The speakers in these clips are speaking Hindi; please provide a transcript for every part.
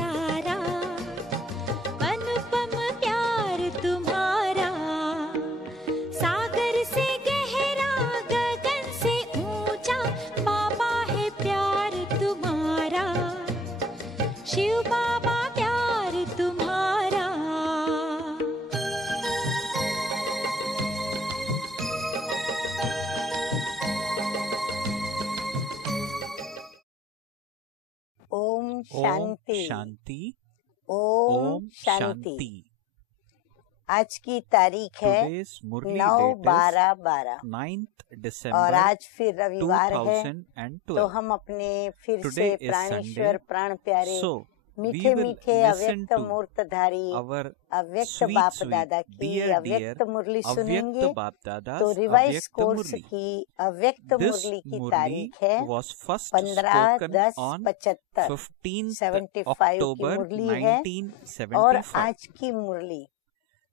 सारा, अनुपम प्यार तुम्हारा, सागर से गहरा गगन से ऊंचा, बाबा है प्यार तुम्हारा, शिव बाबा प्यार तुम्हारा। ओम शांति, शांति, ओम शांति। आज की तारीख है 9/12/12 9th और December आज फिर रविवार है, 2012. तो हम अपने फिर Today से is प्राणेश्वर Sunday. प्राण प्यारे So, मीठे we will मीठे listen अव्यक्त to मूर्तधारी our अव्यक्त sweet, बाप sweet, दादा की dear, अव्यक्त dear, मुरली अव्यक्त सुनेंगे। बाप दादा तो रिवाइज अव्यक्त कोर्स मुरली। की अव्यक्त This मुरली की Murli तारीख है was first 15/10/75 spoken on 15th 75 की October मुरली है। और 1975. आज की मुरली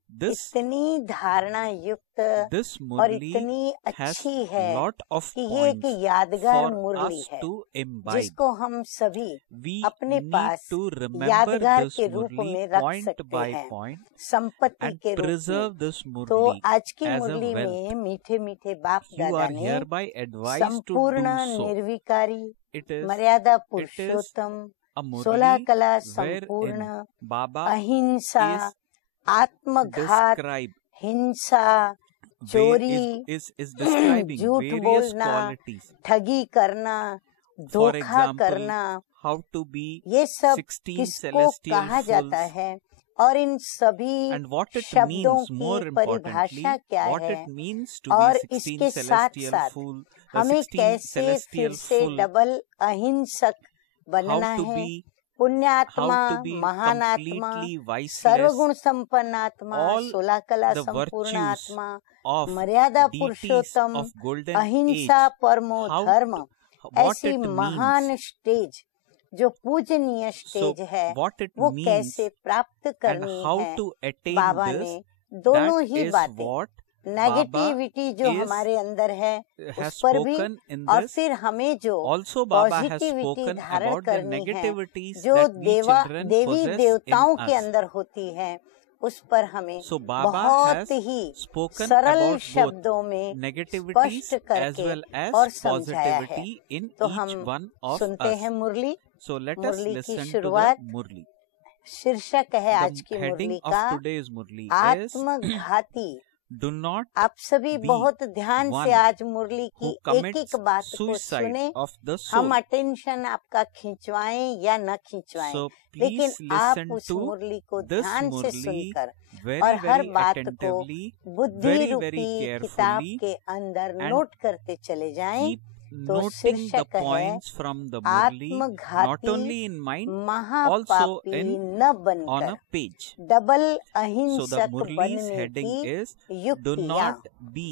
This इतनी धारणा युक्त this और Murli इतनी has अच्छी है lot of कि ये एक points यादगार for मुरली us है, to imbibe. जिसको हम सभी We अपने need पास to remember यादगार this के रूप Murli में रख point सकते by हैं, point संपत्ति and के रूप preserve में। this तो Murli आज की as a मुरली wealth. में मीठे मीठे बाप You दादा are ने hereby advised to संपूर्ण do so. निर्विकारी It is मर्यादा पुरुषोत्तम a 16 Murli कला wherein संपूर्ण Baba अहिंसा is आत्मघात describe हिंसा चोरी is describing झूठ various बोलना qualities. ठगी करना For धोखा example, करना, how to be ये सब 16 किसको celestial कहा जाता fools. है और इन सभी And what it शब्दों means, more की importantly, परिभाषा क्या what है it means to और be 16 इसके साथ celestial साथ fool, हमें 16 कैसे फिर celestial से full, डबल अहिंसक बनना how to है, be पुण्यात्मा how to be महान आत्मा completely viceless, सर्वगुण संपन्न आत्मा all 16 कला the संपूर्ण virtues आत्मा of मर्यादा deities पुरुषोत्तम of golden अहिंसा age, परमो how धर्म, what ऐसी it महान means. स्टेज जो पूजनीय So स्टेज है what it वो means कैसे प्राप्त and करनी how है, to attain बाबा this, ने दोनों that ही is बातें what नेगेटिविटी जो is- हमारे अंदर है has उस पर भी spoken in और this. फिर हमें जो Also Baba has positivity spoken धारण about the करनी है negativities जो that we children Devi possess देवताओं in के us. अंदर होती है, उस पर हमें So Baba बहुत has ही spoken सरल about both शब्दों में negativities स्पष्ट as करके well as और समझाया है। positivity in तो each हम one of सुनते us. हैं मुरली। So let us मुरली की listen to the शुरुआत Murli. शीर्षक है आज The की heading मुरली of का today's Murli is आत्मघाती। Do not आप सभी be बहुत ध्यान से one आज मुरली की who एक commits एक बात को suicide सुने। of the हम soul. अटेंशन आपका खिंचवाएं या न खिंचवाएं, So लेकिन please आप listen उस to मुरली को this ध्यान से Murli सुनकर very और हर very बात को attentively, बुद्धि very रूपी very किताब carefully के अंदर and नोट करते चले जाएं। keep तो noting the शीर्षक है points from the Murli not आत्मघाती only in mind also महापापी in न on बनकर a page. Double So the अहिंसक Murli's बनने heading की is Do युक्तियां। not be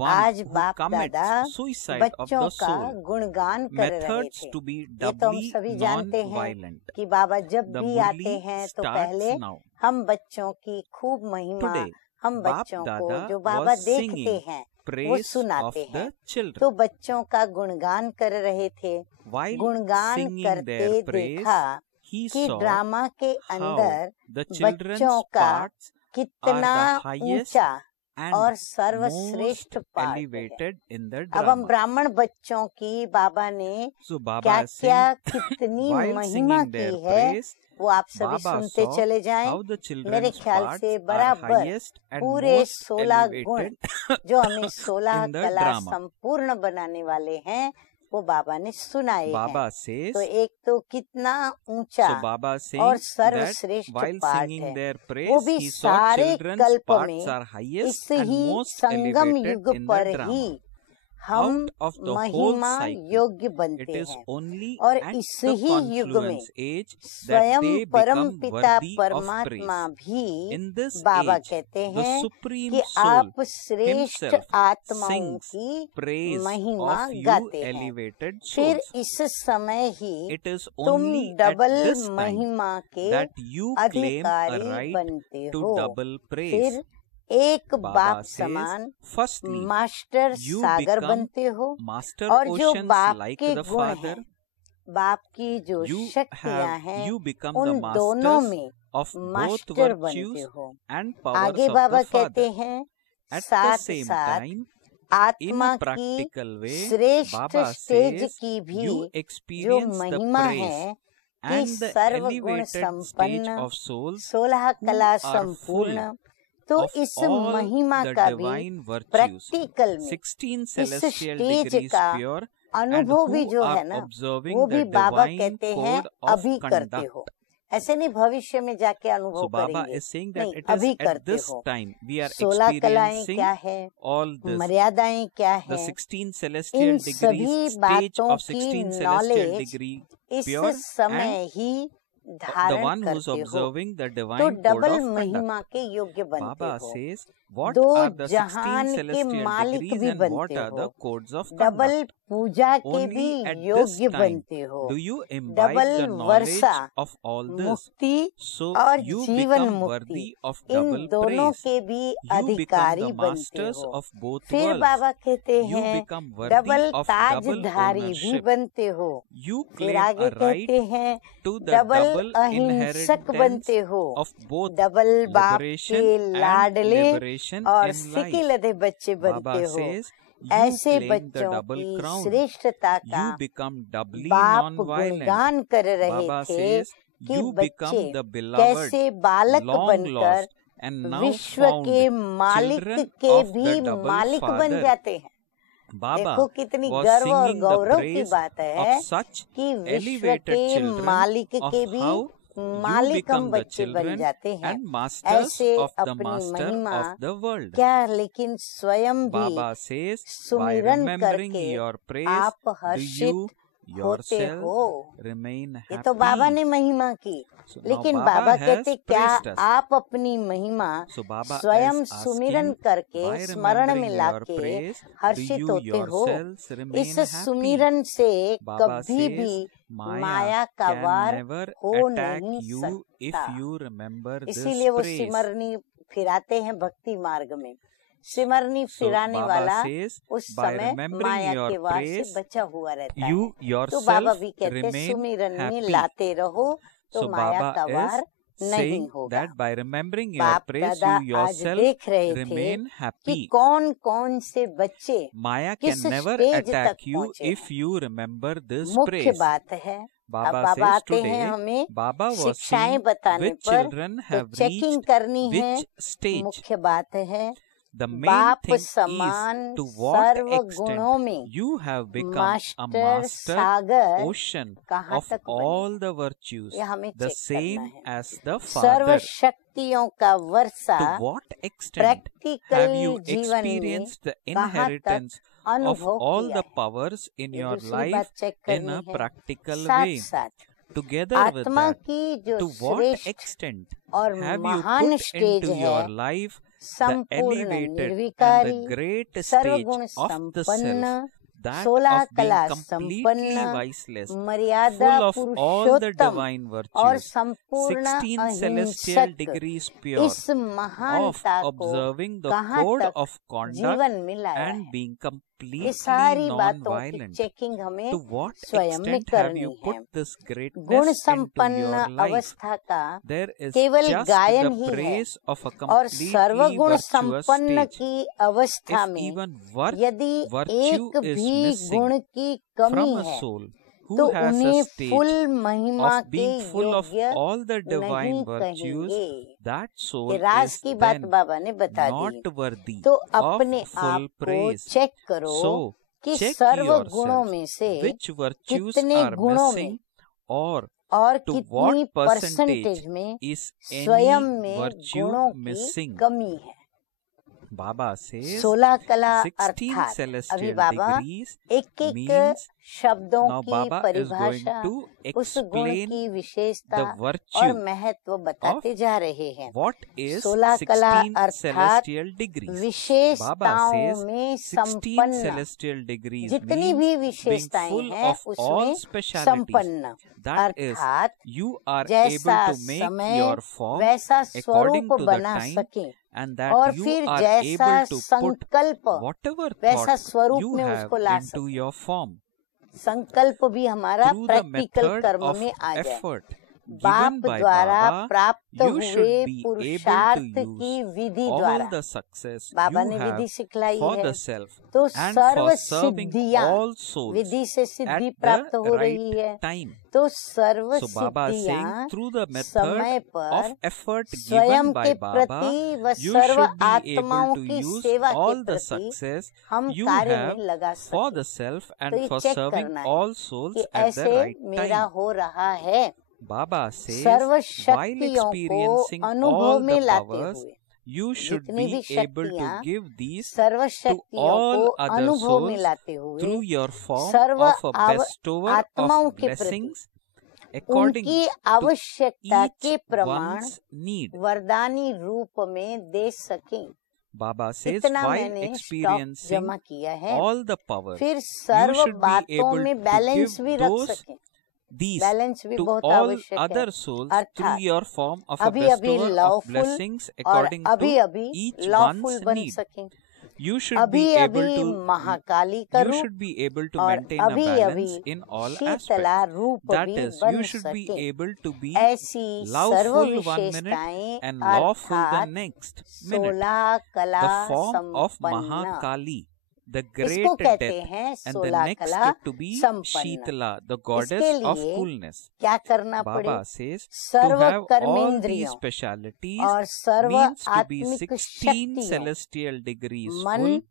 one आज who बाप commits दादा suicide of बच्चों the का soul. गुणगान कर रहे Methods थे। to be ये तो हम doubly सभी जानते हैं non-violent. कि बाबा जब The भी Murli आते हैं तो starts पहले now. हम बच्चों की खूब महिमा Today, हम Bap बच्चों को Dada जो बाबा was देखते singing हैं वो praise of सुनाते the हैं। children. तो बच्चों का गुणगान कर रहे थे। While गुणगान singing करते their praise, देखा he कि saw ड्रामा के how अंदर the children's बच्चों का parts कितना are the highest ऊंचा and और most सर्वश्रेष्ठ पाठ है। elevated in the अब हम drama. ब्राह्मण बच्चों की बाबा ने So Baba क्या is क्या saying, कितनी while महिमा singing की their है praise, वो आप सभी Baba सुनते saw चले जाएं। how the मेरे children's ख्याल parts से are बराबर highest and पूरे most 16 गुण elevated जो हमें 16 in the कला drama. संपूर्ण बनाने वाले हैं वो बाबा ने सुनाए हैं। Baba says, तो एक तो कितना ऊंचा so Baba और saying that सर्वश्रेष्ठ while पाठ singing है, their वो praise, भी he saw सारे children's कल्प parts में are highest इस and he most Sangam elevated युग in पर the drama. ही हम Out of the whole महिमा cycle, योग्य it बनते is हैं only और at इस the ही युग में confluence age that स्वयं they परम become पिता worthy of परमात्मा praise. भी In this बाबा age, कहते the हैं Supreme कि Soul आप श्रेष्ठ himself आत्माओं sings की praise महिमा of you गाते हैं। elevated फिर souls. इस समय ही It is तुम only at double this time महिमा के that you claim a अधिकारी right बनते to हो। double praise. फिर एक Baba बाप says, समान firstly, master you Sagar become बनते हो master और जो oceans बाप like के the गुण Father. हैं बाप की जो You शक्तियां have हैं you become उन the दोनों masters में of both मास्टर बनते virtues हो। and powers आगे of बाबा the कहते Father. हैं At the साथ same साथ time, in आत्मा a की practical way, श्रेष्ठ Baba स्टेज says की भी you जो experience the महिमा praise है कि and the सर्वगुण elevated stage संपन्न of souls 16 who कला are संपूर्ण। full तो of इस all महिमा the का भी divine virtues, प्रैक्टिकल में 16 इस celestial स्टेज degrees का pure, and अनुभव भी who जो are है ना observing वो the भी बाबा divine कहते हैं code of अभी करते conduct. हो। ऐसे नहीं भविष्य में जाके So अनुभव Baba करेंगे, is saying that नहीं it is अभी at करते this हो। time we are 16 कलाएं experiencing क्या है, all this. मर्यादाएं क्या The है, 16 इन celestial सभी degrees stage बातों of की 16 celestial नॉलेज degree इस pure, and समय ही the धारण one who is करते हो observing the तो divine code double of conduct. महिमा के योग्य बनते Baba हो। says, what दो are the 16 जहान के celestial मालिक degrees भी and what बनते are the हो, codes of डबल conduct? पूजा के भी Only at this योग्य time बनते हो, do you imbibe double the knowledge Varsha of all this, मुक्ति so और you जीवन become मुक्ति worthy of इन double दोनों praise. के भी You become अधिकारी the बनते masters हो। of both फिर worlds. बाबा कहते You हैं become worthy double of double ताजधारी भी ownership. बनते हो। You फिर claim आगे a right कहते हैं to the डबल double अहिंसक inheritance बनते हो, of both डबल बाप liberation के and लाडले liberation और in सिकी life. लदे बच्चे बनते Baba हो। says, you ऐसे claim the बच्चों double की crown. श्रेष्ठता का You become doubly बाप non-violent. गुणगान कर रहे Baba थे says, कि you become बच्चे the beloved, कैसे बालक long बनकर lost, and now विश्व found के मालिक children के of भी the double मालिक बन Father. जाते हैं। Baba देखो कितनी was गर्व और singing the गौरव की praise बात है of such कि विश्व elevated के children मालिक of के भी how you मालिक हम become the बच्चे बन children जाते हैं। and masters ऐसे of the अपनी master महिमा of the world. क्या लेकिन स्वयं भी Baba says, by सुमिरन remembering करके your praise, आप do हर्षित you होते yourself हो। remain ये तो बाबा happy. ने महिमा की, So now लेकिन Baba बाबा has कहते क्या praised us. आप अपनी महिमा So Baba स्वयं is सुमिरन asking, करके by स्मरण में remembering your लाके praise, do हर्षित you होते हो। yourselves remain इस happy? सुमिरन से Baba कभी says, भी Maya माया का can वार never हो attack नहीं you if सकता। you remember this इसीलिए वो praise. सिमरनी फिराते हैं भक्ति मार्ग में। सिमरनी So फिराने Baba वाला says, उस by समय remembering माया your के वार से praise, बचा हुआ रहता you है। तो बाबा yourself भी कहते remain सुमिरन में happy. लाते रहो तो So माया Baba का is वार नहीं saying होगा। that by remembering your बाप praise, दादा you आज yourself देख रहे थे remain कि happy. कौन कौन से बच्चे Maya किस can never स्टेज तक attack you पहुंचे if you remember this मुख्य praise. बात है। अब Baba बाबा says आते हैं today, हमें Baba was शिक्षाएं seeing बताने which पर children तो have चेकिंग reached करनी है। which stage. मुख्य बात है The main बाप thing समान is to what serve extent गुणों में you have become a master master Sagar ocean कहाँ of तक all बनेगा, the virtues, ये हमें the चेक करना same है। as the सर्व Father. शक्तियों का वर्षा To what extent practical have you जीवन में experienced the कहाँ तक inheritance of अनुभव all किया the है। powers in ये your दूसरी life बात चेक in करनी a है। practical साथ way? साथ Together with आत्मा that, की जो to what श्रेष्ठ extent और have you महान put स्टेज into है, your life the संपूर्ण elevated and निर्विकारी the great stage सर्वगुण of the संपन्न self, that 16 of being कला completely संपन्न viceless, मर्यादा full of all the Purushottam divine और virtues, संपूर्ण 16 celestial अहिंसक degrees pure, इस of महानता को observing the कहाँ code तक of conduct जीवन में लाया and है। being ये completely सारी बातों की non-violent. चेकिंग हमें To what स्वयं में extent have करनी you है। put this गुण greatness into संपन्न your life? अवस्था का There is केवल just गायन the ही है praise of a और completely सर्वगुण virtuous संपन्न stage. की अवस्था If में even यदि virtue एक is भी missing गुण की कमी from a है soul who तो has उन्हें a stage फुल महिमा of के being full of योग्य all the divine नहीं virtues, कहेंगे। that soul ये राज is की बात then बाबा ने बता दी। not worthy तो of अपने full आप को praise. चेक करो So, कि check सर्व गुणों yourself में से which virtues कितने are गुणों में missing or और to कितनी what परसेंटेज percentage में is स्वयं any में virtue गुणों की missing. कमी है। Baba says 16 कला 16 अर्थात अभी celestial बाबा degrees एक एक means शब्दों now की Baba is going परिभाषा to उस गुण explain की विशेषता the और virtue महत्व बताते जा रहे हैं। what is 16 कला 16 अर्थात celestial degrees. Baba विशेषताओं says में 16 संपन्न celestial degrees जितनी means भी being विशेषताएं full हैं of उसमें all specialities. संपन्न That is, अर्थात you are जैसा able to make समय your form वैसा according स्वरूप to the बना time सके and that और you फिर are जैसा able to put संकल्प whatever वैसा thought स्वरूप you में have उसको ला into सके। your form. संकल्प भी हमारा through the प्रैक्टिकल method कर्म of में आ जाए। effort बाप given by द्वारा Baba, प्राप्त you हुए should be able पुरुषार्थ to की use विधि all द्वारा the success बाबा you ने have विधि सिखलाई for है। the self तो and सर्व for serving सिद्धियां all souls विधि से सिद्धि at प्राप्त हो the रही है। right time. तो सर्व So Baba is saying सिद्धियां through the समय method पर of effort स्वयं given by के Baba, प्रति व you सर्व should be आत्माओं able to की use सेवा के all the प्रति success हम you कार्य have में लगा for सकें। the self तो and ये for चेक serving करना है all souls कि at the ऐसे right मेरा time. हो रहा है। Baba says, सर्व while शक्तियों को experiencing अनुभव all में the लाते powers, हुए you should जितनी भी be able to शक्तियां give these सर्व to शक्तियों all को other अनुभव में souls लाते हुए through your form serve of a bestower आत्माओं of के प्रति blessings according उनकी to आवश्यकता के each प्रमाण one's need. वरदानी रूप में दे सकें। Baba says, इतना while मैंने स्टॉक experiencing जमा किया है, all the powers, फिर you सर्व should be बातों able में to बैलेंस give भी रख those सकें। these बैलेंस भी to बहुत all आवश्यक है। other souls through अर्थात your form of a अभी अभी bestower of लॉफुल blessings और according अभी to अभी each लॉफुल one's बन need. सकें। You should अभी be able अभी to महाकाली का you रूप should be able to और maintain a अभी balance अभी in all शीतला aspects. रूप That भी is, बन you should be सके। able to be ऐसी सर्व lawful one minute विशेषताएं and lawful the अर्थात next minute. 16 कला The form of संपन्न, Mahakali, the great इसको कहते death, हैं and the 16 next कला to be संपन्न। Shitala, the goddess इसके of लिए coolness. क्या करना पड़े? Baba says to serve have all these कर्मेंद्रियों specialities और सर्व means to be आत्मिक 16 शक्तियों, celestial degrees मन, full.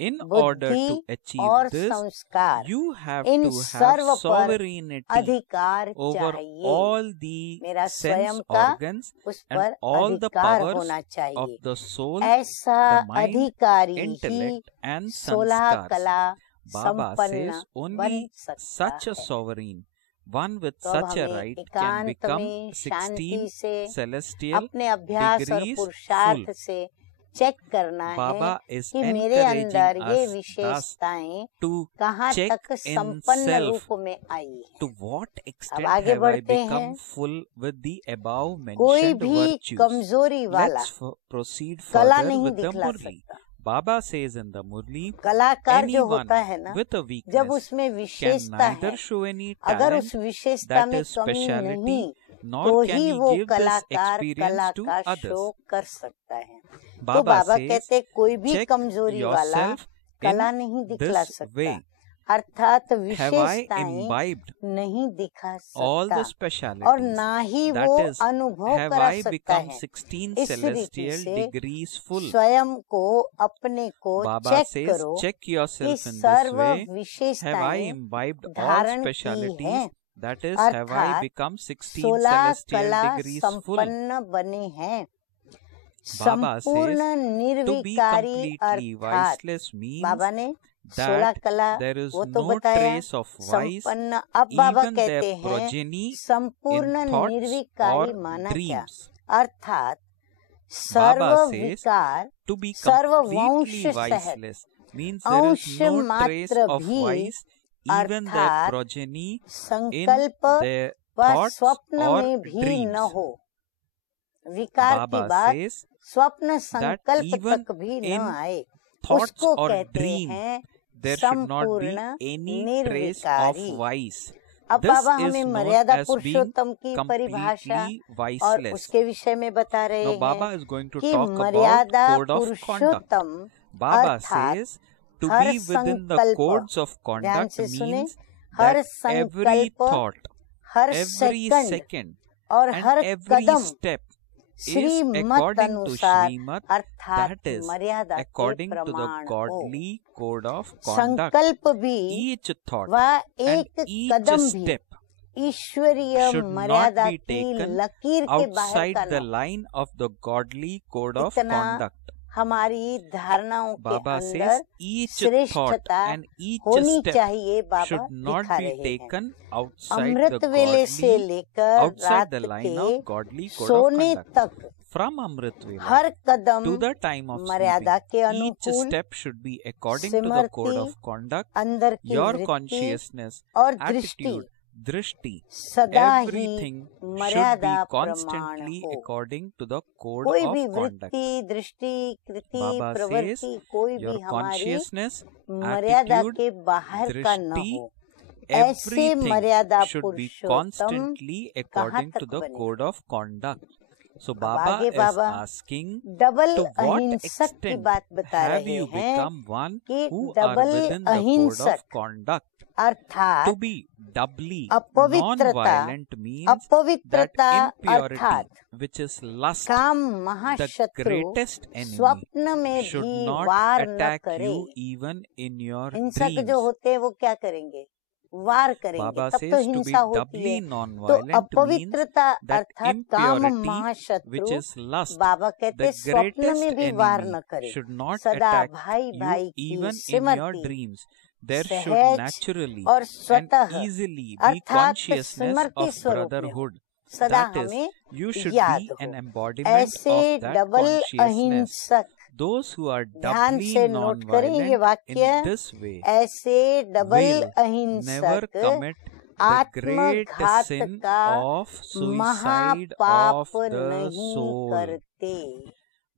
In order to बुद्धि achieve और this, संस्कार, you have in to serve have पर sovereignty अधिकार over चाहिए। all the मेरा sense स्वयं का organs उस and पर all the अधिकार powers होना of चाहिए। the soul, ऐसा the mind, अधिकारी ही intellect and 16 sanskars. कला Baba संपन्न says बन only सकता such a है। sovereign, one with तो अब such a हमें right can एकांत become में शांति 16 से celestial अपने अभ्यास और degrees पुरुषार्थ full. से चेक करना Baba है is कि मेरे encouraging अंदर ये us thus विशेषताएं to कहाँ check तक in संपन्न self रूप में आई है। to what extent आगे have I बढ़ते become हैं। full with the above कोई mentioned भी virtues. कमजोरी वाला Let's proceed कला further नहीं with the दिखला Murli. सकता। Baba says in the Murli, कलाकार जो anyone होता है ना, with a जब weakness उसमें can विशेषता है, neither show any अगर उस talent विशेषता that में is कमी speciality, नहीं, nor तो can ही he वो give this कलाकार experience कला to का others. शो कर सकता है। तो Baba बाबा says, कहते कोई भी check कमजोरी वाला yourself कला in नहीं दिखला this सकता, way. अर्थात Have I विशेषताएं imbibed नहीं दिखा all the सकता और specialities? ना ही That वो is, अनुभव have करा I सकता become है। 16 इस रीति celestial से degrees full? स्वयं को अपने को Baba चेक says, करो check कि yourself in this सर्व way. Have I विशेषताएं imbibed all धारण की specialities? हैं, That is, have I अर्थात become 16 16 celestial कला degrees full? संपन्न बने हैं। Baba says, संपूर्ण to be निर्विकारी completely अर्थात viceless means बाबा ने 16 that कला there is वो तो no बताया trace of vice, संपन्न। अब बाबा even their कहते हैं progeny संपूर्ण in thoughts निर्विकारी or माना क्या, dreams. अर्थात Baba सर्व says, विकार to be सर्ववंश completely सहित viceless means there is अंश no trace मात्र of भी vice, even their अर्थात progeny in संकल्प their व thoughts स्वप्न or में भी dreams. न हो। विकार की Baba बात says स्वप्न संकल्प even तक भी न in आए, thoughts उसको or कहते dream हैं there should not be संपूर्ण any trace of निर्विकारी। vice. अब This बाबा is हमें known मर्यादा as being पुरुषोत्तम की परिभाषा completely और viceless. उसके विषय में बता रहे Now Baba हैं is going to कि talk about मर्यादा code of conduct. Purushottam Baba अर्थात says to her be within the संकल्प, codes of ध्यान conduct से सुने, means हर that every संकल्प, thought, हर every सेकंड second और and her every Kadam step is Shrimad according to अनुसार Shrimad, अर्थात that is मर्यादा के according to the प्रमाण हो। godly code of conduct. संकल्प भी Each thought व and एक each कदम भी step ईश्वरीय should not मर्यादा be की taken लकीर के बाहर outside का the न हो। line of the godly code of इतना conduct. हमारी धारणाओं के Baba अंदर says each thought श्रेष्ठता and each होनी step चाहिए, बाबा should not दिखा be रहे हैं। taken outside the अमृत वेले से godly, लेकर outside रात the line के of godly code of सोने conduct. तक From Amrit Vela her Kadam to the time of मर्यादा के sleeping, each अनुकूल step should be according to the सिमरती, code of conduct. अंदर की Your वृत्ति consciousness, और दृष्टि attitude, drishti, सदा ही everything should मर्यादा be प्रमाण constantly हो। according to the code कोई of भी conduct. वृत्ति, दृष्टि, कृति, Baba प्रवृत्ति says कोई your भी हमारी consciousness, मर्यादा attitude, के बाहर का न दृष्टि, हो। ऐसे मर्यादा should be Purushottam constantly according कहाँ to तक the बने? code of conduct. So अब Baba आगे is Baba asking, double to what अहिंसक की extent बात बता have रहे you हैं become one कि who are double within the code of अहिंसक conduct? अर्थात To be doubly अपवित्रता non-violent means that अपवित्रता impurity, अर्थात which is lust, काम the महाशत्रु greatest enemy, स्वप्न में should भी not वार न attack करे। you even in your हिंसक dreams. जो होते हैं वो क्या करेंगे? वार करेंगे, Baba तब तो says to be हिंसा होती doubly है। तो non-violent means अपवित्रता that अर्थात काम impurity, महाशत्रु, which is lust, बाबा कहते the स्वप्न में greatest भी वार enemy, न करे, should not सदा attack भाई भाई you की even in your सिमरती dreams. There should सहज naturally और and स्वतः easily be अर्थात consciousness स्मृति of स्वरूप में brotherhood. सदा That is, हमें you should याद be हो। an embodiment ऐसे of that डबल consciousness. अहिंसक, Those who are ध्यान doubly से नोट करें ये non-violent वाक्य, in this way ऐसे डबल will never अहिंसक commit the great आत्मघात sin का of suicide महापाप of the नहीं soul. करते।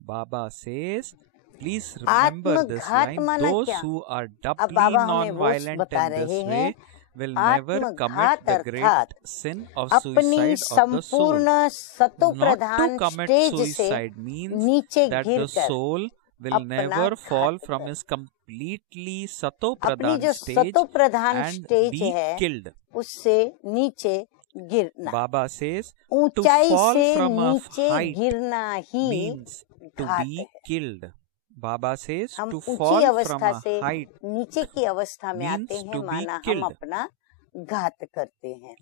Baba says, please remember this आत्मघात line. माना Those क्या? who are अब doubly बाबा हमें वो non-violent बता in रहे this हैं, way will never आत्मघात commit the great अर्थात sin of अपनी suicide of the soul. संपूर्ण Not सतोप्रधान to commit स्टेज से suicide means नीचे that the गिरकर soul will अपना never fall घात from कर। his completely अपनी satopradhan जो stage सतोप्रधान and स्टेज be है killed. उससे नीचे गिरना, Baba says to ऊंचाई fall से from a नीचे height गिरना ही means to घात be है। killed. Baba says हम to ऊंची fall from अवस्था a से height नीचे की अवस्था में means आते हैं, to be माना हम killed. अपना घात करते हैं।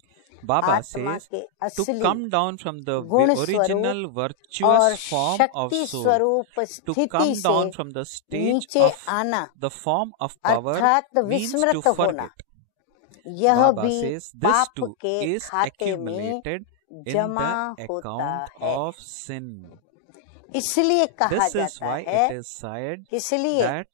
Baba आत्मा says के to असली come down from the गुण original और virtuous form of शक्ति soul, स्वरूप to स्थिति come से down from the stage नीचे of आना the form of power अर्थात means to विस्मृत होना, forget. यह Baba भी says this पाप too के is खाते में accumulated in जमा the होता account है। of sin. इसलिए कहा This is जाता why है, it is said इसलिए that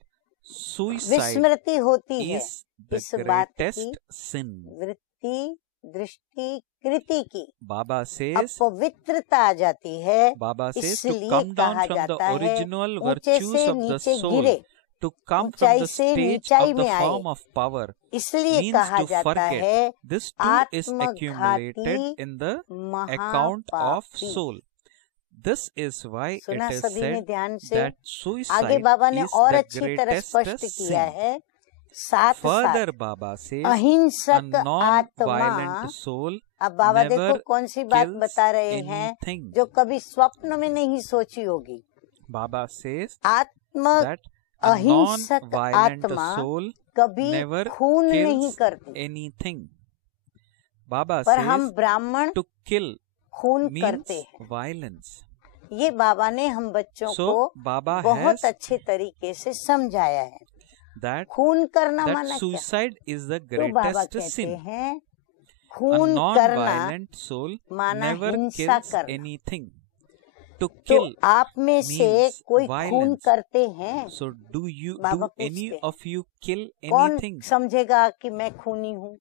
suicide विस्मृति होती है is the इस बात की greatest sin. वृत्ति दृष्टि कृति की Baba says, अपवित्रता आ जाती है, Baba says to इसलिए come down कहा from the जाता है original ऊंचे virtues से of the नीचे soul, गिरे, to come from ऊंचाई the से stage नीचाई of the में आए, form of power इसलिए means कहा to जाता forget. है This too is आत्मघाती accumulated in the account of महापापी। soul. This is why it सुना is सभी ने said ध्यान से? that आगे suicide बाबा ने is और the अच्छी तरह greatest स्पष्ट किया sin. है, साथ Further, साथ Baba says, a अहिंसक आत्मा, non-violent soul अब बाबा देखो never कौन सी बात kills बता रहे हैं anything. जो कभी स्वप्न में नहीं सोची होगी। Baba says आत्म that a अहिंसक non-violent आत्मा soul कभी never खून नहीं kills करती, anything. Baba पर हम says ब्राह्मण to kill खून means करते हैं। violence. ये बाबा ने हम बच्चों So को Baba बहुत has अच्छे तरीके से समझाया है। that खून करना that माना क्या? suicide is the तो बाबा greatest कहते sin. हैं A खून करना non-violent soul माना never हिंसा kills करना। anything. To तो kill आप में से means कोई खून violence. करते हैं? So do बाबा any पूछते हैं। of you kill कौन anything? समझेगा कि मैं खूनी हूँ?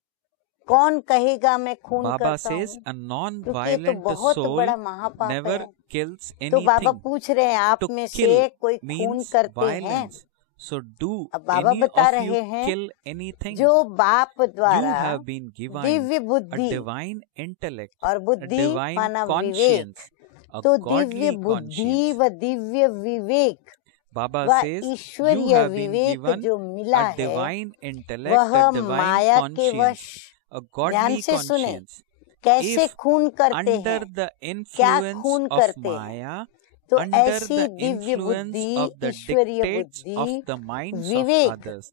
कौन कहेगा मैं खून Baba करता says हूँ? a क्योंकि ये तो non-violent बहुत soul बड़ा महापाप never है। kills तो बाबा anything. पूछ रहे हैं आप To में kill से कोई खून means करते हैं? violence. So do अब बाबा any बता of रहे you हैं kill anything? जो बाप You द्वारा have been given Divya a बुद्धि divine intellect, और a बुद्धि divine माना विवेक, conscience, a तो दिव्य godly बुद्धि conscience. व दिव्य विवेक Baba व says you ईश्वरीय have been विवेक given जो मिला a है divine intellect, वह a divine माया के वश, conscience, a ध्यान godly से सुने, conscience. कैसे If खून करते under हैं, the क्या influence खून of करते हैं? Maya, तो under ऐसी the दिव्य influence बुद्धि, of the ईश्वरीय dictates of बुद्धि, the minds Vivek, of others,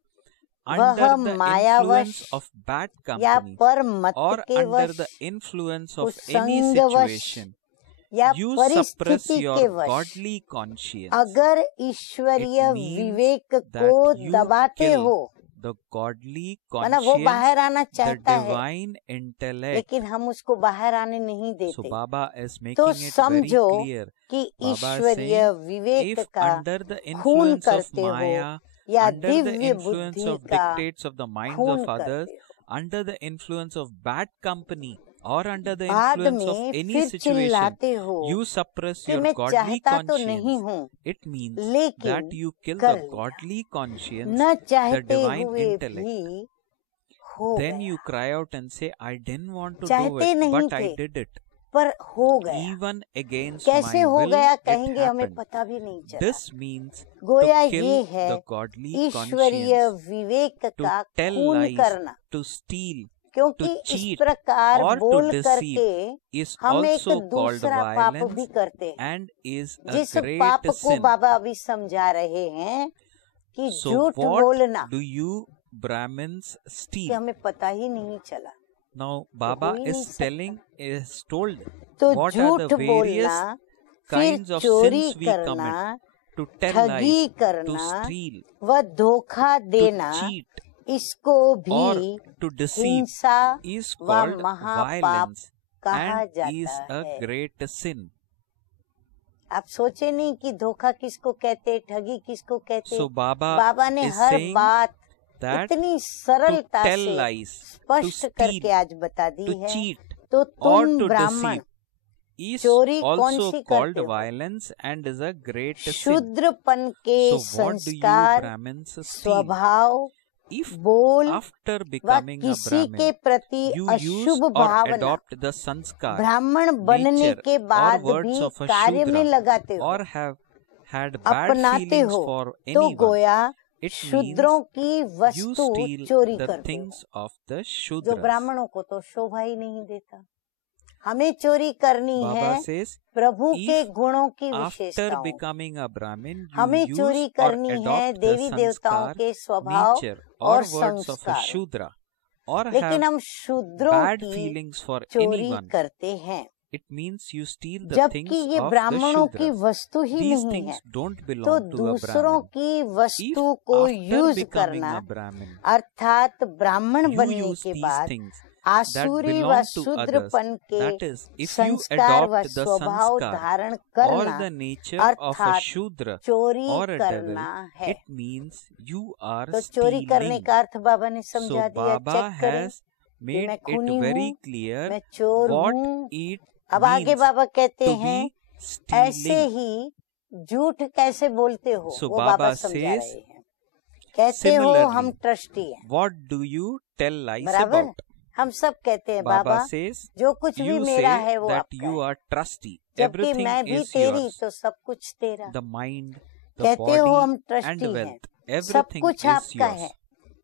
वह under the मायावश influence of bad या company, पर मत or के under वश the influence of any कुसंगवश situation, या you suppress परिस्थिति के your वश godly conscience. अगर ईश्वरीय It means विवेक that को you दबाते kill हो, the godly मतलब वो conscience, बाहर आना the चाहता है divine intellect. लेकिन हम उसको बाहर आने नहीं So देते। Baba is making तो it very समझो clear. कि Baba ईश्वरीय saying, विवेक if का under the खून influence of करते हो Maya, या under the दिव्य influence बुद्धि of का dictates of the minds खून of others, करते हो, under the influence of bad company, or under the बाद influence of में any फिर situation, चिल्लाते हो you suppress कि your मैं godly चाहता तो नहीं conscience. हूँ, It means लेकिन that you kill कर the लिया। godly conscience, न the चाहते divine हुए intellect. भी हो then गया। you cry out and say, I didn't want to do चाहते it, नहीं but I थे, did it. पर हो गया। Even against कैसे my हो will, गया it कहेंगे, हमें happened. पता भी नहीं चला। This means गोया to kill ये है the godly ईश्वरीय conscience, विवेक to का tell खून lies, करना, to steal, क्योंकि to इस cheat प्रकार or to बोल deceive करके is हम एक also called दूसरा पाप भी violence करते हैं, and is a जिस great पाप को sin. बाबा अभी समझा रहे हैं कि So झूठ what बोलना, do you Brahmins कि steal? हमें पता ही नहीं चला। Now Baba हो ही नहीं is सकता। telling, is told तो what are the झूठ various बोलना, फिर kinds of चोरी sins we करना, commit: to tell ठगी lies, to करना steal, व धोखा to देना, cheat, इसको or भी to deceive हिंसा is व called महापाप violence कहा and is जाता a है। great sin. आप सोचे नहीं कि धोखा किसको कहते, ठगी किसको कहते। So Baba बाबा ने is हर saying बात that इतनी to सरलता tell से lies, to स्पष्ट करके steal, आज बता दी to है। cheat तो or तुम to ब्राह्मण deceive is चोरी कौन also सी called करते हो? violence and is a great sin. शूद्रपन के So what do you संस्कार, Brahmins steal? स्वभाव, If बोल after व becoming a किसी के Brahmin प्रति you use अशुभ or Bhavna adopt the sanskar, ब्राह्मण बनने nature के or बाद words भी of a कार्य में Shudra लगाते हो, or have had bad अपनाते feelings हो, for तो anyone, गोया it शूद्रों means की you वस्तु steal चोरी the करते हो, things of the जो Shudras. ब्राह्मणों को तो शोभा ही नहीं देता। हमें चोरी करनी Baba है says, प्रभु के if गुणों की after विशेषताओं, becoming a Brahmin you हमें use चोरी or करनी है adopt the देवी देवताओं sanskar, के स्वभाव nature or और words of a संस्कार, Shudra or लेकिन have हम शूद्रों bad की feelings for चोरी anyone, करते हैं, it means you steal the जबकि things ये of the ब्राह्मणों की Shudras. वस्तु ही These नहीं things है, don't तो belong to a दूसरों Brahmin. की If वस्तु को after यूज becoming करना, a Brahmin अर्थात ब्राह्मण you बनने use के these बाद things that आसुरी व belong to others, शूद्रपन के that is, if you संस्कार व adopt the स्वभाव sanskar धारण or करना, the nature of a अर्थात Shudra चोरी or a devil, करना है। it means you are तो चोरी करने stealing. का अर्थ बाबा ने So समझा दिया। Baba चेक करें has कि made मैं it खूनी very हूँ, clear मैं चोर what हूँ। it अब आगे means बाबा कहते to हैं be ऐसे stealing. ही झूठ कैसे बोलते हो, So वो बाबा Baba समझा says, रहे हैं। कहते हो हम similarly, ट्रस्टी हैं, what do you tell lies बराबर। about? हम सब कहते हैं Baba बाबा says, जो कुछ भी you मेरा say है वो that आपका you है, are trusty. जबकि Everything मैं भी is तेरी yours. तो सब कुछ तेरा। The mind, the कहते हो हम body and ट्रस्टी हैं, wealth. सब Everything कुछ is आपका है, yours.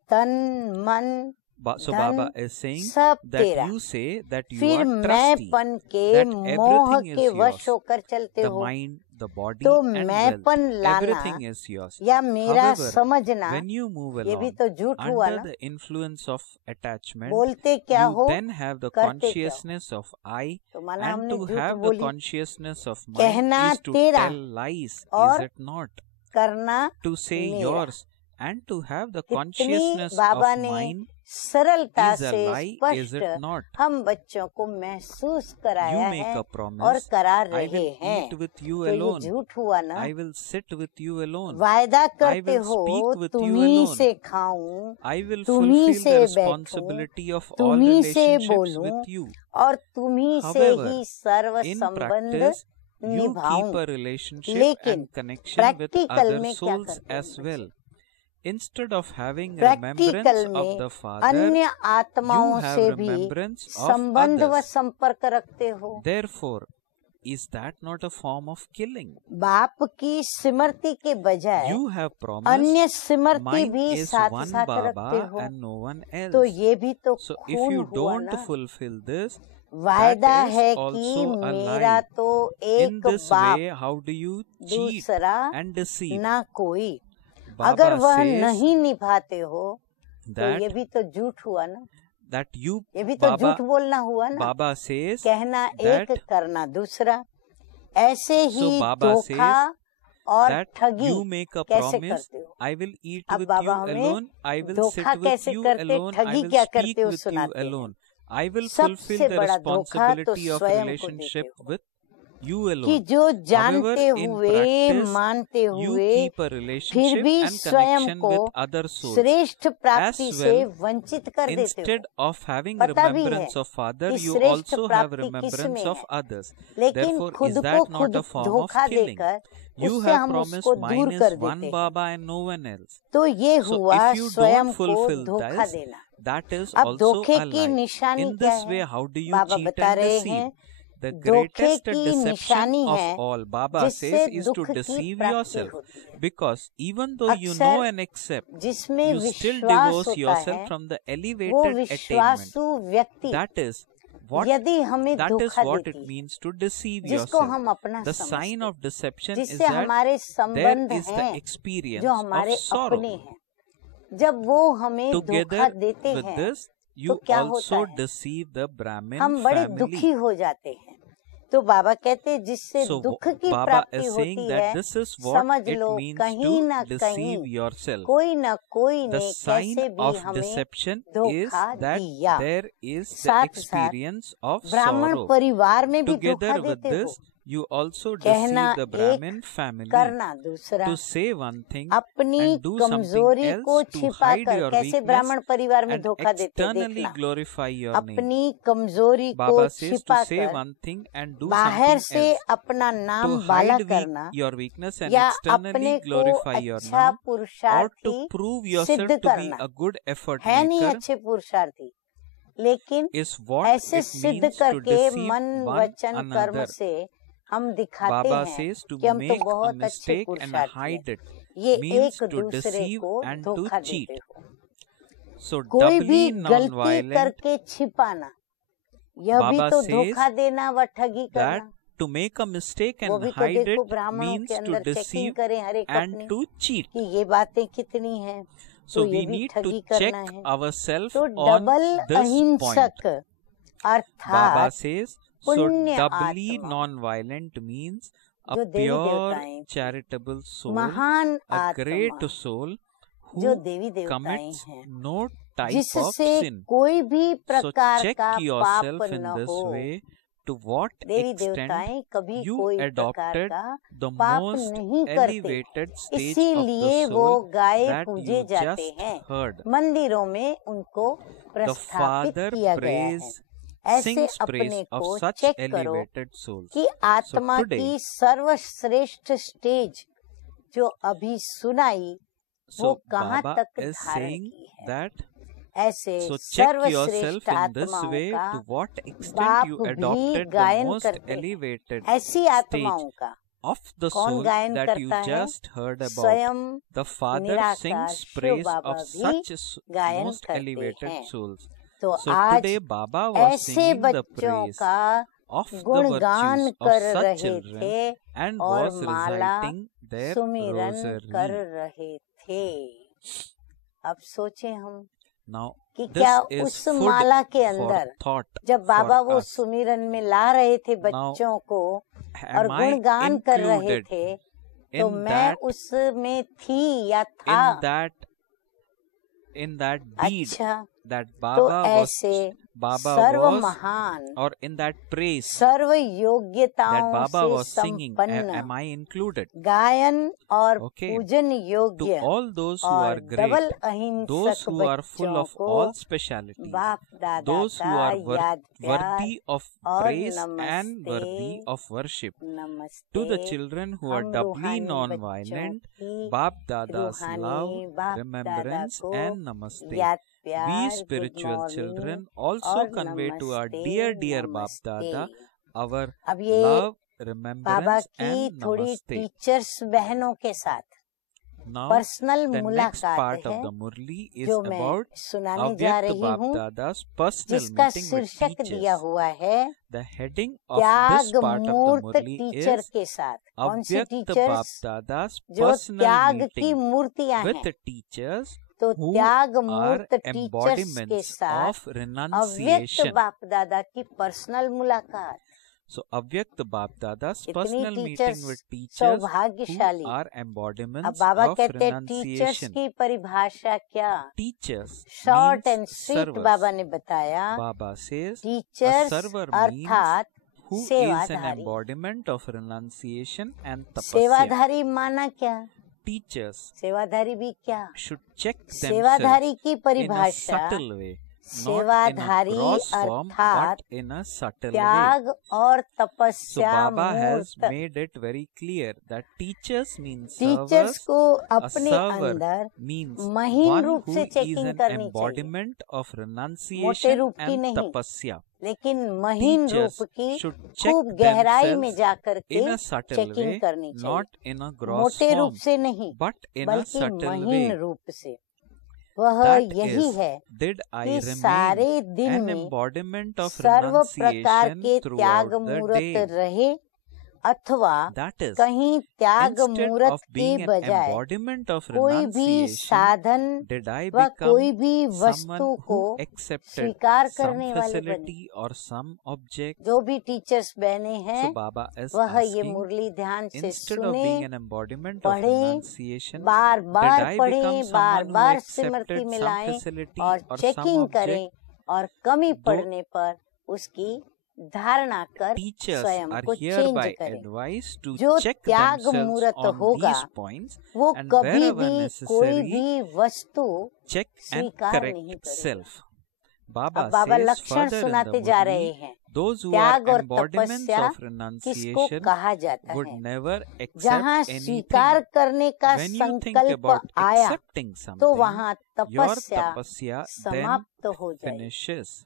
तन मन So धन Baba is saying सब that तेरा। you say that you फिर are trusty. मैंपन के that मोह everything के is वश yours. होकर चलते The हो, mind, the body तो and wealth. मैंपन लाना Everything is yours. या मेरा However, समझना, when you move ये भी along तो झूठ हुआ under ना। the influence of attachment, बोलते क्या you हो, then have the करते क्या हो। consciousness of I, तो माना and हमने to झूठ have the बोली, consciousness of mind कहना is to तेरा tell lies, और is it not? करना To say मेरा। yours and to have the कितनी consciousness बाबा of ने mind सरलता is a से lie, is it स्पष्ट not? हम बच्चों को महसूस You कराया make है a और promise, करा I रहे will हैं, eat with you तो ये alone. झूठ हुआ ना। I will sit with you alone. वायदा करते will हो speak with you तुम्ही alone. से खाऊं, I will तुम्ही fulfill से the बैठूं, responsibility of all तुम्ही से relationships बोलूं with you. और तुम्ही से However, ही सर्व in संबंध practice, you निभाऊं। keep a relationship लेकिन and connection with practical other में क्या souls करते हैं as बच्चे? well. Instead of having practical remembrance of में the Father, अन्य you आत्माओं have से भी remembrance of संबंध व others. संपर्क रखते हो। Therefore, is that not a form of killing? बाप की स्मृति के बजाय You have promised, अन्य स्मृति mine भी is साथ one साथ रखते Baba हो, and no one else. तो ये भी तो So if खून you हुआ don't ना। fulfill this, वायदा that is है कि also a मेरा lie. तो In एक this बाप way, how do you cheat दूसरा and deceive? ना कोई। Baba अगर वह says नहीं निभाते हो तो ये that भी तो झूठ हुआ ना, that you ये भी तो Baba झूठ बोलना हुआ ना। Baba says कहना that एक करना दूसरा, ऐसे so ही Baba धोखा says और that ठगी you make a कैसे promise, करते हो। I will eat अब with बाबा you हमें alone, I will sit धोखा with कैसे you करते, alone, I ठगी will क्या speak करते हो with you सुनाते हैं। alone. I will सबसे fulfill the बड़ा धोखा तो responsibility of स्वयं को relationship देते हो with you कि alone. जो However, जानते in हुए practice, मानते you हुए keep a फिर relationship भी and स्वयं connection को with other souls. श्रेष्ठ प्राप्ति As से well, वंचित कर देते Instead हो। of having पता भी है remembrance of Father, कि you श्रेष्ठ also have प्राप्ति किस remembrance में of है, others. लेकिन Therefore, खुद is को that not खुद a form of धोखा killing? देकर You उससे have हम promised उसको mine दूर is कर one देते हैं। Baba and no one else. तो ये So हुआ if you स्वयं don't को fulfill धोखा this, देना। that is अब also धोखे a की lie. निशानी In क्या this way, है? how do you Baba cheat बता and रहे deceive? हैं, The धोखे greatest की deception निशानी of है all, Baba जिससे says, is to दुख की deceive प्राप्ति yourself. होती है। Because even though you know अक्सर and accept, जिसमें you still विश्वास divorce होता yourself है from the वो elevated attainment. विश्वासु व्यक्ति That is what यदि हमें that is धोखा what देती it है, means to deceive जिसको yourself. हम अपना The sign समझते of deception is जिससे that हमारे there संबंध is the हैं experience जो of हमारे sorrow. अपने हैं, जब वो हमें धोखा Together देते with हैं this, तो you क्या होता also है? deceive the Brahmin हम बड़े family. दुखी हो जाते हैं। तो बाबा कहते हैं जिससे So दुख की Baba प्राप्ति is होती saying है, that this is what समझ it लो means कहीं न to कहीं deceive yourself. कोई न कोई The ने sign कैसे भी of हमें deception is धोखा that दिया। there is the साथ साथ experience of ब्राह्मण sorrow. परिवार में भी धोखा Together with देते हो। this, you also कहना deceive the Brahmin एक, family करना दूसरा। to say one thing अपनी and do something कमजोरी को else to hide छिपाकर your कैसे weakness ब्राह्मण परिवार में and धोखा देते externally देखना। glorify your name. अपनी कमजोरी को Baba says to say छिपाकर one thing and do बाहर something से else. अपना To नाम बाला hide करना your weakness and या externally अपने को glorify your अच्छा name, or पुरुषार्थी to prove yourself सिद्ध to be करना a good effort है नहीं maker अच्छे पुरुषार्थी, लेकिन is what ऐसे it सिद्ध means to करके deceive मन one वचन कर्म another. से हम दिखाते Baba हैं says to कि हम तो make a बहुत अच्छे mistake and पुरुषार्थी hide हैं। it ये means एक to दूसरे deceive को and to धोखा cheat. देते हो। So कोई भी doubly गलती non-violent, करके छिपाना, यह भी Baba तो says धोखा देना व ठगी that करना। to make a mistake वो and भी तो hide देखो it ब्राह्मणों means के to अंदर चेकिंग deceive करें हर एक and अपनी to cheat. कि ये बातें कितनी हैं, So तो ये we भी need ठगी to check करना है। ourselves तो on डबल this point. अहिंसक Baba अर्थात says, so पुण्य doubly आत्मा non-violent means a जो देवी pure देवताएं थी, charitable soul, महान a great आत्मा soul जो who देवी देवताएं commits हैं, no type of जिससे sin. कोई भी So प्रकार check का पाप yourself in न this हो। way to what Devi extent देवताएं कभी you कोई प्रकार adopted का the पाप most नहीं करते, elevated stage of इसीलिए the वो soul गाये that पूजे you जाते just हैं, heard. मंदिरों में उनको The प्रस्थापित Father किया गया है। prays, ऐसे sings अपने praise of को such चेक करो elevated souls. कि आत्मा So today, की सर्वश्रेष्ठ स्टेज जो अभी सुनाई वो so कहाँ Baba तक is धारण saying की है। that ऐसे so check yourself सर्वश्रेष्ठ in this आत्माओं way का to what extent बाप you भी adopted the गायन most करते हैं। elevated ऐसी stage आत्माओं का of the कौन soul गायन that you करता है? just heard about. स्वयं The Father निराकार sings Shiv praise Baba of भी such गायन most करते elevated हैं। souls. तो So आज today Baba was ऐसे singing the बच्चों praise का of the गुणगान virtues of कर such रहे children थे and और was माला reciting their सुमिरन कर rosary. रहे थे। अब सोचें हम Now कि this क्या is उस food माला के for अंदर thought जब बाबा for वो us. सुमिरन में ला रहे थे बच्चों को और Am I गुणगान कर रहे included थे, तो in मैं that उसमें थी या था? in that deed अच्छा, that तो Baba was ऐसे Baba सर्व was महान or in that praise serve that योग्यताओं Baba से was singing, संपन्न am I included? गायन और Okay. पूजन To योग्य all those who और are डबल great, अहिंसक those who are full बच्चों of को all specialities, बाप दादा those who का are याद प्यार worthy of और praise and नमस्ते। worthy of worship. नमस्ते। To the children who are हम doubly रूहानी non-violent, बच्चों की Bap Dada's रूहानी love, बाप remembrance दादा को and namaste. याद We प्यार, spiritual good children morning also और convey to our नमस्ते, dear Bap नमस्ते। Dada our अब ये love, बाबा remembrance की and थोड़ी namaste. टीचर्स बहनों के साथ Now पर्सनल the next मुलाकात part है of the Murli is जो मैं about सुनाने जा Avyakt रही Bap हूँ, Dada's personal जिसका meeting with शीर्षक दिया teachers. हुआ है The heading of त्याग this part of the मूर्त Murli टीचर is के साथ। कौन सी Avyakt Bap टीचर्स? Dada's जो personal त्याग की meeting मूर्तियां with हैं। the teachers तो who त्याग are मूर्त टीचर्स के embodiments साथ of अव्यक्त renunciation. बाप दादा की पर्सनल मुलाकात। So Avyakt Bap Dada's इतनी personal meeting teachers with teachers who सौभाग्यशाली। are अब embodiments बाबा of कहते हैं टीचर्स renunciation. की परिभाषा क्या? Teachers short means and sweet servers. बाबा ने बताया। Baba says a teachers server means अर्थात who is an सेवाधारी। embodiment of renunciation and tapasya. सेवाधारी माना क्या? Teachers सेवाधारी भी क्या? should check themselves सेवाधारी की in a परिभाषा subtle way not in a सेवाधारी gross form अर्थात but in a subtle way. त्याग और So तपस्या Baba has मूर्त made it very clear that teachers means teachers servers. को A अपने server अंदर means महीन one रूप who से is चेकिंग an करनी चाहिए, embodiment of मोटे renunciation रूप की and नहीं, tapasya. लेकिन महीन Teachers रूप की should check खूब गहराई में themselves जाकर in के a subtle चेकिंग way, करनी चाहिए, not in a gross मोटे रूप form, से नहीं but in a बल्कि subtle महीन way. रूप से। वह That यही is, है did I कि remain सारे दिन an में embodiment of सर्व प्रकार renunciation के त्याग throughout the मूरत day? रहे, अथवा That is, कहीं त्याग instead मूरत of के being an बजाय embodiment of कोई भी renunciation, साधन did I व कोई become भी someone वस्तु को who accepted स्वीकार some करने वाले बने। facility or some object? जो भी टीचर्स बने So हैं Baba is वह ये asking, मुरली ध्यान से instead of सुने, being an embodiment of पढ़ें, renunciation, bar did bar I पढ़ें, become bar someone who bar Smriti accepted में some लाएं facility और or some चेकिंग करें, object? और कमी दो पड़ने पर उसकी धारणा कर Teachers स्वयं are को चेंज hereby करें। advised to जो check त्याग themselves मूरत on होगा these points वो and कभी wherever भी कोई necessary, भी वस्तु check and स्वीकार correct नहीं करेगा। self. अब Baba बाबा says लक्षण further in the सुनाते जा रहे Murli, हैं। those who are त्याग और embodiments तपस्या of किसको renunciation कहा जाता would है? never जहाँ accept स्वीकार anything. करने का When you think संकल्प about आया accepting तो something, वहाँ your तपस्या tapasya then समाप्त हो जाएगी। finishes.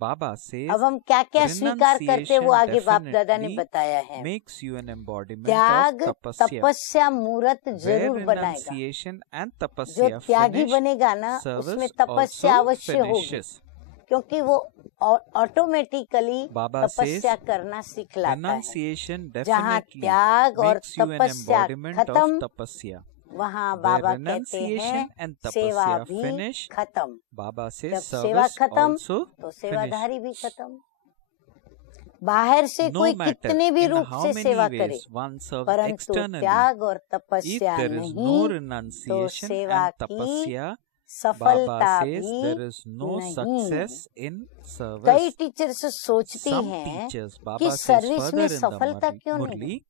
Baba says अब हम क्या क्या स्वीकार करते हैं वो renunciation आगे बाप दादा ने definitely बताया है। makes you an embodiment त्याग of tapasya. तपस्या मूरत Where जरूर बनाएगा। renunciation and जो tapasya त्यागी finish, बनेगा ना service उसमें तपस्या also अवश्य होगी, finishes. क्योंकि वो ऑटोमेटिकली Baba तपस्या says करना सिखलाता है। renunciation जहाँ definitely त्याग और makes you an तपस्या embodiment of खत्म, tapasya. वहाँ Where बाबा कहते renunciation हैं and सेवा tapasya भी finish, खत्म। Baba जब says सेवा service खत्म also तो finish. सेवाधारी भी खत्म। बाहर से No कोई matter कितने भी in रूप how से many सेवा करे, ways one serves परंतु externally, त्याग और if तपस्या there is no नहीं तो renunciation सेवा and की tapasya, सफलता Baba says भी there is no नहीं। success in कई service. टीचर्स सोचती Some हैं teachers, कि Baba says सर्विस further में in the सफलता क्यों नहीं? Murli,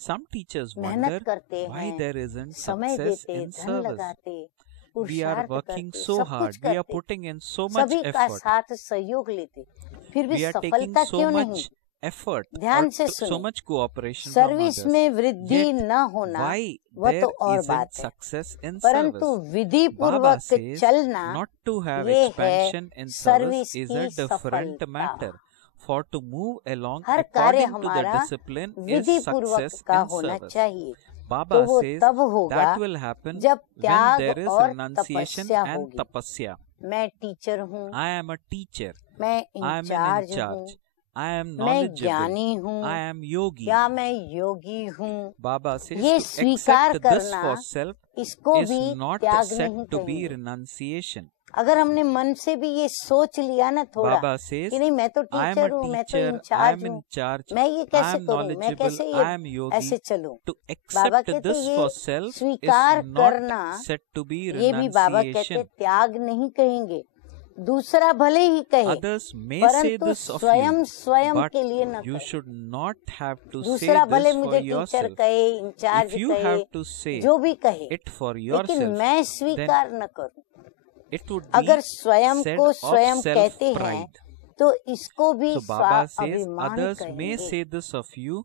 some teachers मेहनत wonder करते why हैं, there isn't समय success देते, in धन service. लगाते, We are पुरुषार्थ working करते, so सब hard, कुछ we are करते, putting in so much सभी का effort, साथ सहयोग लेते, फिर भी we are taking सफलता so क्यों नहीं? much effort ध्यान or से so सुने, much cooperation from service others. में वृद्धि Yet, न होना why वह there तो और isn't बात है, success in परंतु service? विधि Baba पूर्वक says चलना not to have ये है expansion in service service is की a different सफलता। matter. For to move along हर कार्य according to the हमारा discipline is विधि पूर्वक success का in होना service. चाहिए, तो Baba वो says तब होगा that will happen जब when त्याग there is और renunciation तपस्या and होगी। tapasya. मैं टीचर हूँ, I am a teacher. मैं I am in इंचार्ज हूँ, charge. I am मैं knowledgeable. ज्ञानी हूँ, I am yogi. या मैं योगी हूँ, Baba says ये to स्वीकार accept this करना for self इसको is भी not त्याग said नहीं to be कहेंगे। renunciation. अगर हमने मन से भी ये सोच लिया ना थोड़ा Baba says, कि नहीं मैं तो I am टीचर a हूँ, मैं तो teacher, I incharge am in हूँ, charge, मैं ये I कैसे am करूँ, मैं knowledgeable, कैसे I am ये yogi. ऐसे चलूँ। To बाबा accept कहते this ये for self is स्वीकार not करना, said to be ये भी बाबा कहते renunciation. त्याग नहीं कहेंगे, दूसरा भले ही कहे, Others may say परंतु this of स्वयं you, स्वयं but के लिए न you कहे। should not have to say दूसरा भले this for मुझे टीचर yourself. कहे, इंचार्ज If you कहे, have to say जो भी कहे, it for लेकिन yourself, मैं then स्वीकार न करूँ। it would अगर be स्वयं said को of स्वयं कहते हैं self-pride. तो इसको भी So Baba says स्वाभिमान others may कहेंगे। say this of you,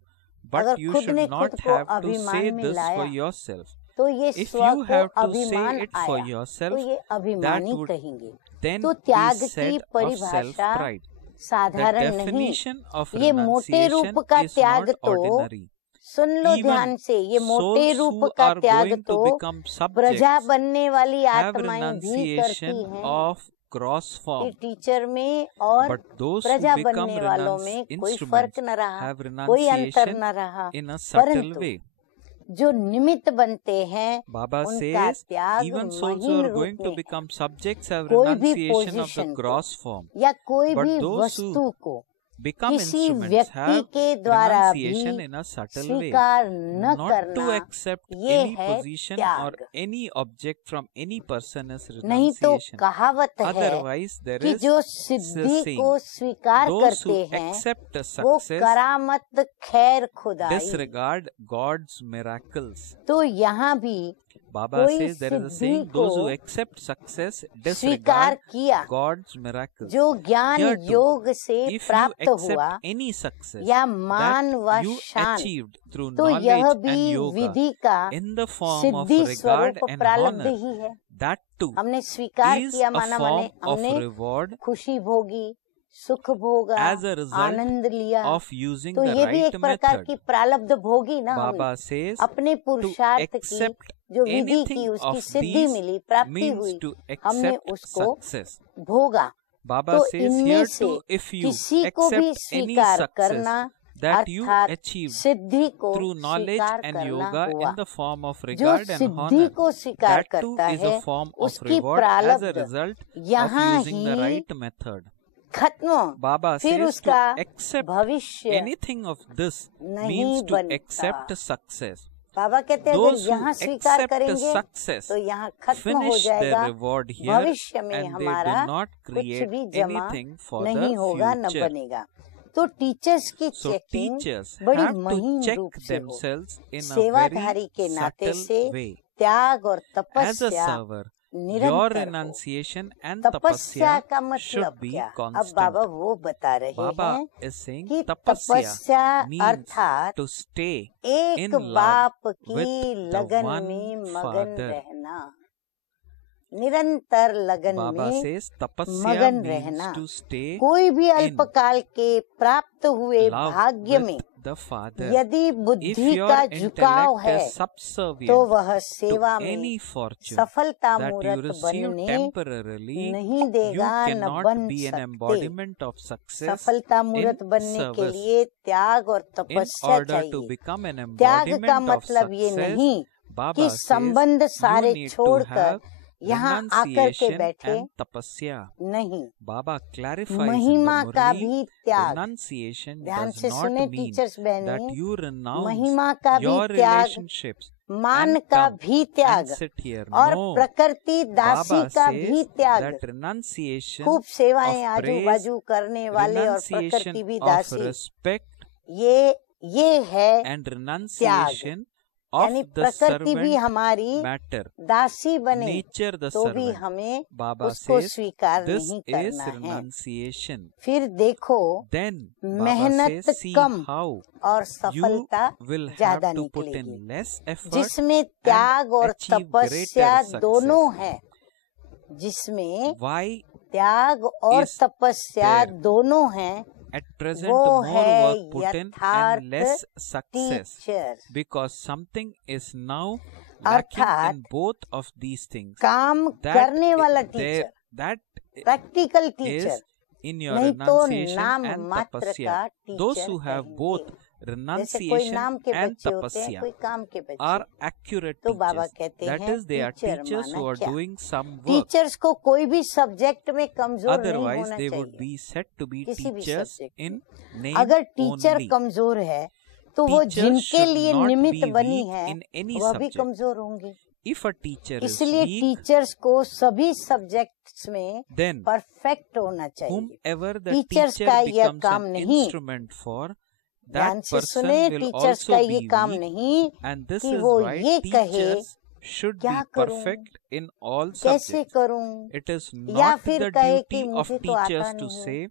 अगर but you खुद should ने not खुद को have to अभिमान say में this for लाया yourself. तो ये If स्व you को have to अभिमान say it for आया yourself, तो ये अभिमानी that would कहेंगे। then तो be त्याग की said of परिभाषा self-pride. The साधारण नहीं, definition of ये मोटे renunciation रूप का is त्याग not तो ordinary. सुन लो Even ध्यान से, ये मोटे souls रूप who का are त्याग going तो to become प्रजा subjects बनने वाली have आत्माएं भी करती renunciation हैं of gross कि form, टीचर में और but those who प्रजा become बनने वालों में कोई फर्क instruments न रहा, have कोई अंतर renunciation न रहा, in a subtle परंतु way. जो निमित्त बनते हैं Baba उनका says त्याग even souls who महीन are रूप going to में become subjects have कोई भी renunciation of the पोजीशन को gross form. या कोई But भी those who वस्तु को become किसी instruments व्यक्ति have के द्वारा भी renunciation in a subtle way. स्वीकार न Not to करना accept ये any है position or त्याग। any object from any person is नहीं तो renunciation. कहावत है Otherwise, there कि is जो the सिद्धि saying, को स्वीकार those who करते हैं accept a वो success करामत खैर खुदाई। disregard God's miracles. तो यहाँ भी Baba कोई says there is a Siddhi saying, को those who accept success स्वीकार disregard किया, God's miracles. जो ज्ञान Here too, योग से If you प्राप्त हुआ accept any success या मान व that you शान, achieved through तो यह knowledge and भी yoga विधि का in the form of Siddhi regard स्वरूप and प्रारब्ध honor, ही है। that too हमने स्वीकार is किया, a माना माने form of हमने reward खुशी भोगी, सुख भोगा, as a result आनंद लिया, of using तो the ये भी right एक प्रकार method. की प्रारब्ध भोगी ना हमने Baba says अपने to पुरुषार्थ की accept जो विधि anything की उसकी of सिद्धि these मिली, प्राप्ति means हुई, to हमने accept उसको success. भोगा। Baba तो says इनमें here से too, if you किसी को भी accept any स्वीकार success करना that you अर्थात achieved सिद्धि को through knowledge स्वीकार and करना yoga हुआ। in the form of जो regard and सिद्धि honor, को स्वीकार that too करता is है a form of उसकी reward as a प्रारब्ध result of यहाँ using the he right method. खत्म, Baba फिर says to उसका accept भविष्य anything of this नहीं means to बनता। accept success. बाबा कहते हैं अगर Those who यहाँ स्वीकार accept करेंगे success तो यहाँ खत्म हो finish their जाएगा, reward here भविष्य में and they हमारा do not कुछ create भी जमा anything for नहीं the होगा, न future. बनेगा। तो टीचर्स की So चेकिंग teachers बड़ी have to महीन check रूप से हो। themselves in a सेवाधारी very के नाते subtle से way. त्याग और As a तपस्या server, your निरंतर हो। renunciation and तपस्या tapasya का should मतलब be क्या? अब constant. बाबा वो बता रहे Baba हैं is saying कि tapasya तपस्या means अर्थात to stay एक in love बाप की with the लगन one में मगन Father. रहना, निरंतर लगन Baba में says tapasya मगन means रहना। to stay कोई भी अल्पकाल के प्राप्त हुए love भाग्य में with the Father. यदि If बुद्धि your का झुकाव intellect है is subservient तो वह to सेवा में any fortune सफलता that you मूर्त receive बनने temporarily, नहीं you देगा, न cannot बन be an सकते। embodiment of success सफलता मूर्त in बनने के service. लिए त्याग और In तपस्या order to चाहिए। become an त्याग का embodiment of मतलब ये success, नहीं Baba कि says संबंध you सारे need to छोड़कर have यहाँ आकर के renunciation बैठे, and tapasya. नहीं। Baba clarifies in the महिमा का Murli, भी त्याग, renunciation ध्यान does से not सुने mean टीचर्स that बहनें, you renounce महिमा का भी your त्याग, relationships मान and का come भी and त्याग sit here. और No, प्रकृति दासी Baba का भी says त्याग। that renunciation खूब सेवाएं of आजू praise, बाजू करने वाले और प्रकृति renunciation भी of दासी, respect ये है and renunciation of यानी the प्रकृति भी servant हमारी matter. दासी बने Nature the तो भी servant. हमें Baba उसको says स्वीकार this नहीं is करना है। renunciation. फिर देखो Then Baba मेहनत says, see कम how और you सफलता will have ज्यादा to put निकलेगी, in less effort जिसमें त्याग और achieve तपस्या greater दोनों success. है, जिसमें Why त्याग और is तपस्या there दों हैं, at present वो more है work put in यथार्थ and less success? Teacher. Because something is now lacking अर्थात in both of these things. काम That करने वाला there- teacher, that practical is teacher, in your नहीं तो renunciation नाम and मात्र tapasya. का Those टीचर who have कहेंगे। both जैसे कोई renunciation नाम के and बच्चे होते हैं, tapasya कोई काम के बच्चे, are accurate तो बाबा teachers. कहते That हैं is, they are teacher teachers who माना are क्या? doing some work. टीचर्स को कोई भी सब्जेक्ट में कमजोर नहीं Otherwise, होना they would चाहिए। be said to be किसी भी teachers subject in में। name अगर टीचर only. कमजोर है तो वो Teachers जिनके should लिए not निमित्त be बनी weak है in any वह भी subject. कमजोर होंगे। If a teacher is इसलिए weak, टीचर्स को सभी सब्जेक्ट्स में then परफेक्ट होना चाहिए। whomever the टीचर्स teacher का यह becomes काम an नहीं, instrument for, ध्यान that से person सुने, will टीचर्स का also ये be काम weak. नहीं And this कि is वो why ये कहे teachers should be क्या करूं, perfect in all कैसे subjects. करूं, It is या not फिर the कहे कि duty of मुझे तो आता teachers to नहीं, say,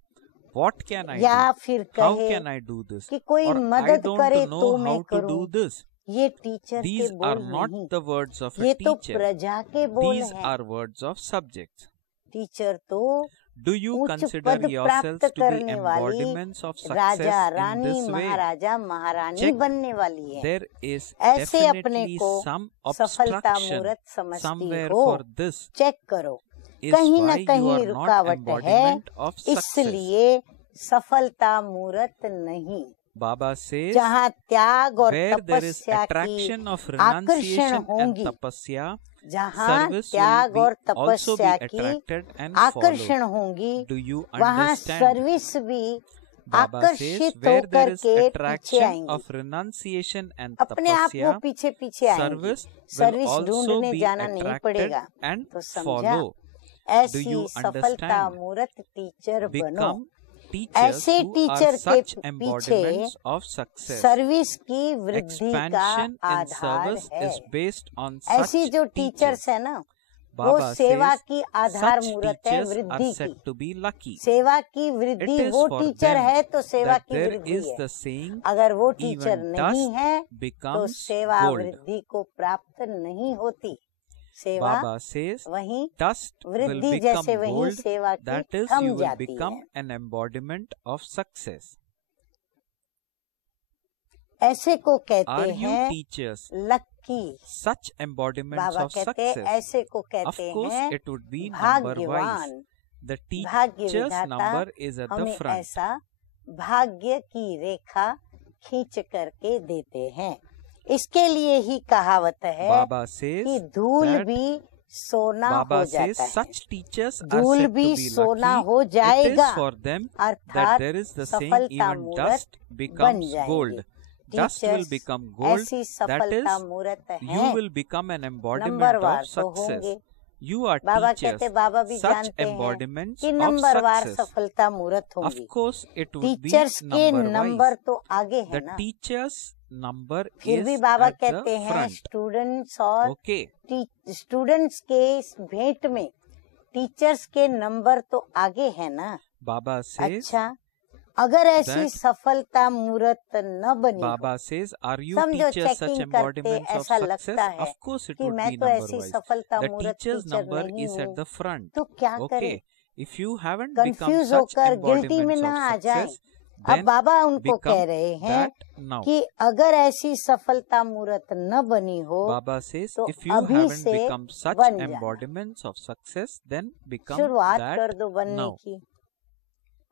what can I या do? फिर How कहे can I do this? कि कोई Or I मदद don't करे know तो मैं how to do करूं। this. ये टीचर के These are बोल not नहीं, the words of ये a तो teacher. प्रजा के बोल These हैं। are words of subjects. Teacher तो Do you उच्च consider पद yourselves प्राप्त to be करने वाली embodiments of Raja success in Rani this way? महाराजा महारानी Check. बनने वाली है। There is ऐसे अपने definitely को some सफलता obstruction मूर्त समझती somewhere हो, for this. चेक करो, Is कहीं why न you कहीं are not रुकावट है, embodiment of success. इसलिए सफलता मूर्त नहीं। Baba says, जहाँ त्याग और where there is तपस्या की attraction of आकर्षण renunciation and होंगी, tapasya, जहाँ service त्याग will और be also be तपस्या की attracted and आकर्षण followed. होंगी, Do you वहाँ understand? सर्विस भी Baba says, आकर्षित where होकर there is के पीछे attraction आएंगी, of renunciation and अपने आप वो tapasya, पीछे पीछे आएंगी। service will सर्विस also ढूंढने be जाना नहीं attracted पड़ेगा। and तो समझा, follow. Do ऐसी you सफलता understand? मूर्त टीचर बनो। Become teachers ऐसे who are टीचर के such पीछे embodiments of success. सर्विस की वृद्धि का Expansion in आधार service है। is based on ऐसी such जो teachers. टीचर्स है ना, वो Baba सेवा says की आधार such मूरत है teachers are वृद्धि said की। to be lucky. सेवा की वृद्धि It is वो for टीचर them है तो सेवा that की there वृद्धि is है। the saying, अगर वो टीचर even नहीं dust है तो becomes सेवा gold. वृद्धि को प्राप्त नहीं होती। सेवा Baba says वहीं dust will वृद्धि become जैसे वहीं gold, सेवा की that is थम you will जाती become है। an embodiment of success. ऐसे को Are कहते you हैं teachers lucky. such embodiments Baba of कहते हैं success? ऐसे को Of कहते course हैं it would be number wise. भाग्यवान। The भाग्य teacher's विधाता number is at the हमें front. ऐसा भाग्य की रेखा खींच करके देते हैं। इसके लिए ही कहावत है Baba कि says धूल that भी सोना Baba हो says जाता है। such teachers are धूल said to भी be सोना lucky. हो It is जाएगा, for them that अर्थात there is the saying सफलता even मूरत dust बन becomes जाएंगे। gold. Dust will teachers become gold. ऐसी That सफलता is, मूरत you है। will become an embodiment नंबरवार of तो success. होंगे। You are बाबा teachers, कहते बाबा भी such जानते हैं embodiments कि of नंबरवार success. सफलता मूरत Of होगी। course, it would be teachers के number नंबर wise. तो आगे है The ना। teacher's number फिर is भी बाबा at the कहते हैं front. स्टूडेंट्स और Okay. स्टूडेंट्स के इस भेंट में टीचर्स के नंबर तो आगे है ना। Baba says, अच्छा, अगर ऐसी that सफलता मूरत न बनी Baba says, are you समझो teachers such चेकिंग करते embodiments of ऐसा success? लगता है Of course it कि would मैं be तो number ऐसी wise. सफलता The मूरत teacher's टीचर number नहीं is हूँ, at the front. तो क्या करें? Okay. If you haven't become confuse such होकर गिल्टी में embodiments ना आ of जाएं। success, अब then बाबा उनको कह become रहे हैं that now. कि अगर ऐसी सफलता मूरत न बनी हो Baba says, तो if you अभी haven't से become such बन जाना। embodiments of success, then become शुरुआत कर that दो बनने now. की।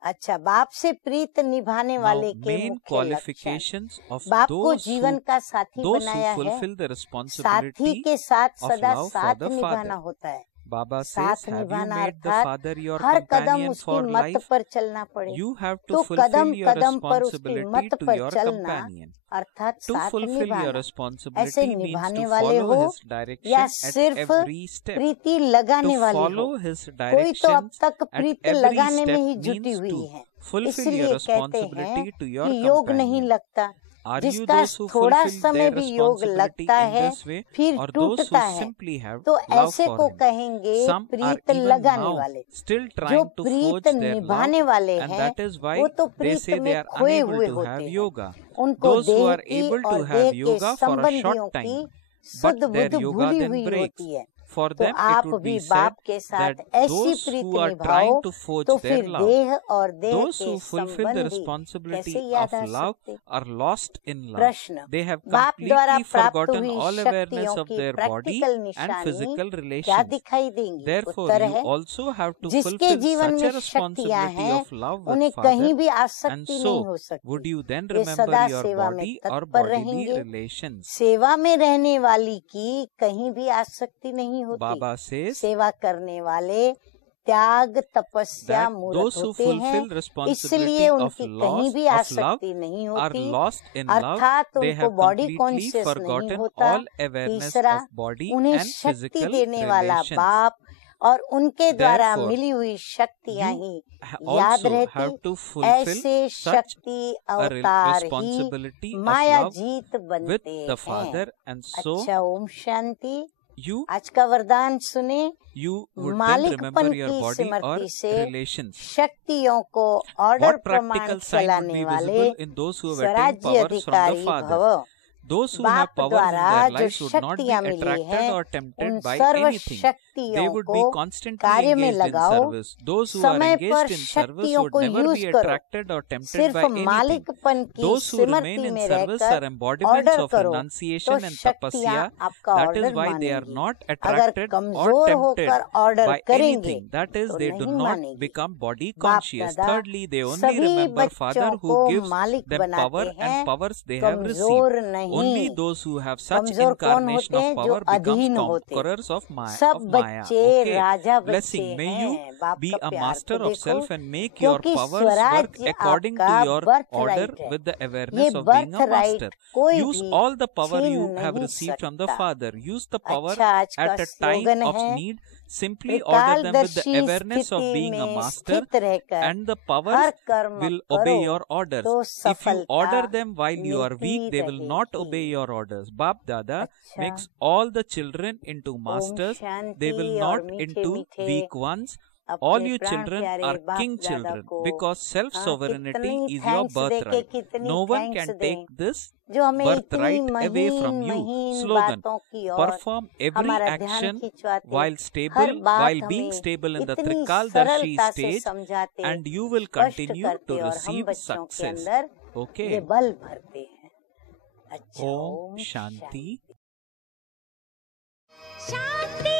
अच्छा, बाप से प्रीत निभाने Now, वाले के main मुख्य लक्षण। qualifications of बाप को those जीवन who, का साथी those बनाया who है। fulfill the साथी responsibility के साथ of सदा love for साथ the निभाना father. होता है। Baba साथ says, have you निभाना made the अर्थात father your her Kadam companion उसकी for मत life? पर चलना पड़े। You have तो to कदम fulfill your कदम पर उसकी responsibility मत to पर your चलना companion. अर्थात To साथ fulfill your निभाना। ऐसे responsibility means निभाने to वाले follow हो his direction या at सिर्फ every step. प्रीति लगाने To वाली हो। follow his कोई तो अब directions तक at प्रीत every लगाने में step ही जुटी means हुई to है। fulfill इसलिए your कहते हैं responsibility to your कि योग नहीं companion. लगता। Are you जिसका those who थोड़ा fulfill समय their भी योग responsibility लगता in है this way, फिर or those who टूटता है, simply have तो love ऐसे for को him? कहेंगे Some are प्रीत even लगाने now वाले। still जो trying to Preet forge their love, निभाने वाले and हैं that is why वो तो they प्रीत say they में are खोए unable हुए to होते have हैं। yoga. उनको Those who देह are की able to और have देह के yoga for a संबंधियों short की time, शुद्ध but their बुद्ध yoga भूली then हुई breaks. होती है। For तो them it आप would भी be बाप said के साथ that ऐसी those Preet who are निभाओ trying to forge तो their फिर love, देह और देह those के who fulfill the संबंधी responsibility कैसे याद of आ love सकते? are lost in love. प्रश्न, They have बाप द्वारा completely प्राप्त forgotten हुई all awareness शक्तियों of की their body प्रैक्टिकल and निशानी physical क्या relations. दिखाई देंगी? Therefore, उत्तर you है also have to जिसके fulfill जीवन such में a शक्तियां responsibility हैं of love with उन्हें Father. कहीं भी And आसक्ति नहीं हो so, would सकती। you then वे remember सदा your सेवा में body or तत्पर bodily रहेंगे। relations? सेवा में रहने वाली की कहीं भी आसक्ति नहीं होती। Baba says सेवा करने वाले त्याग तपस्या that मूरत those who होते हैं, fulfill responsibility इसलिए of उनकी कहीं भी love आसक्ति नहीं are होती। lost in love. अर्थात They उनको have बॉडी completely कॉन्शियस नहीं forgotten होता। all awareness तीसरा, of body उन्हें and शक्ति physical देने वाला relations. बाप और उनके द्वारा Therefore, मिली हुई शक्तियां you ही याद also have रहती। to fulfill ऐसे such शक्ति a अवतार ही responsibility of Maya love Jeet with बनते the हैं। Father, and so अच्छा, ओम शांति। you आज का वरदान सुने। would then मालिकपन remember your की body or स्मृति से relations. शक्तियों को ऑर्डर What प्रमाण practical sign would चलाने be वाले visible in those who have attained स्वराज्य powers from the अधिकारी Father? भव। Those who बाप have powers in द्वारा their जो lives would not be शक्तियां मिली attracted हैं or उन tempted by serve anything. They शक्तियों would को be constantly कार्य में engaged in लगाओ। service. Those who are समय पर engaged in service शक्तियों would को never यूज be करो। attracted or tempted सिर्फ by anything. मालिकपन की Those who remain Smriti in में service are रहकर embodiments ऑर्डर of करो तो renunciation and शक्तियां tapasya. आपका That is order why they are मानेंगी। not अगर attracted or कमजोर होकर tempted ऑर्डर by करेंगे anything. That is, तो they do नहीं not मानेगी। become body बाप conscious. दादा Thirdly, they only सभी remember बच्चों Father को who gives मालिक them power बनाते हैं, and powers they have received. कमजोर नहीं only नहीं। those who have such कमजोर कौन incarnation होते of हैं? जो power becomes अधीन होते हैं। conquerors of Maya. सब बच्चे राजा बच्चे Blessing, may you हैं। बाप be का a प्यार master तो of देखो, self and make your क्योंकि powers work स्वराज्य according to आपका your birth order right है। with the ये awareness of being a birth right master. कोई Use भी all the power छीन you have नहीं received from the सकता। Father. Use the power अच्छा, आज का at a time slogan of है, need. Simply order them with the त्रिकालदर्शी awareness of स्थिति being a में master, स्थित रहकर and the हर powers कर्म will करो obey your orders. तो If you सफलता order them while you are मिलती weak, they will not रहेगी। obey your orders. Bap Dada अच्छा, makes all the children into Om masters. They will शांति। और not मीठे into मीठे weak ones. All अपने you प्राण children प्यारे are बाप king दादा children को because self-sovereignty कितनी is your थैंक्स दे के birthright. कितनी No one थैंक्स can दें take this जो हमें इतनी birthright away from महीन you. महीन Slogan: बातों की ओर perform every हमारा ध्यान action खिंचवाते, while हर stable, बात while being हमें stable in the इतनी Trikaldarshi सरलता से stage, समझाते, and you will स्पष्ट continue करते to और हम receive बच्चों के success. अंदर Okay. ये बल भरते हैं। अच्छा, Om Shanti. शांति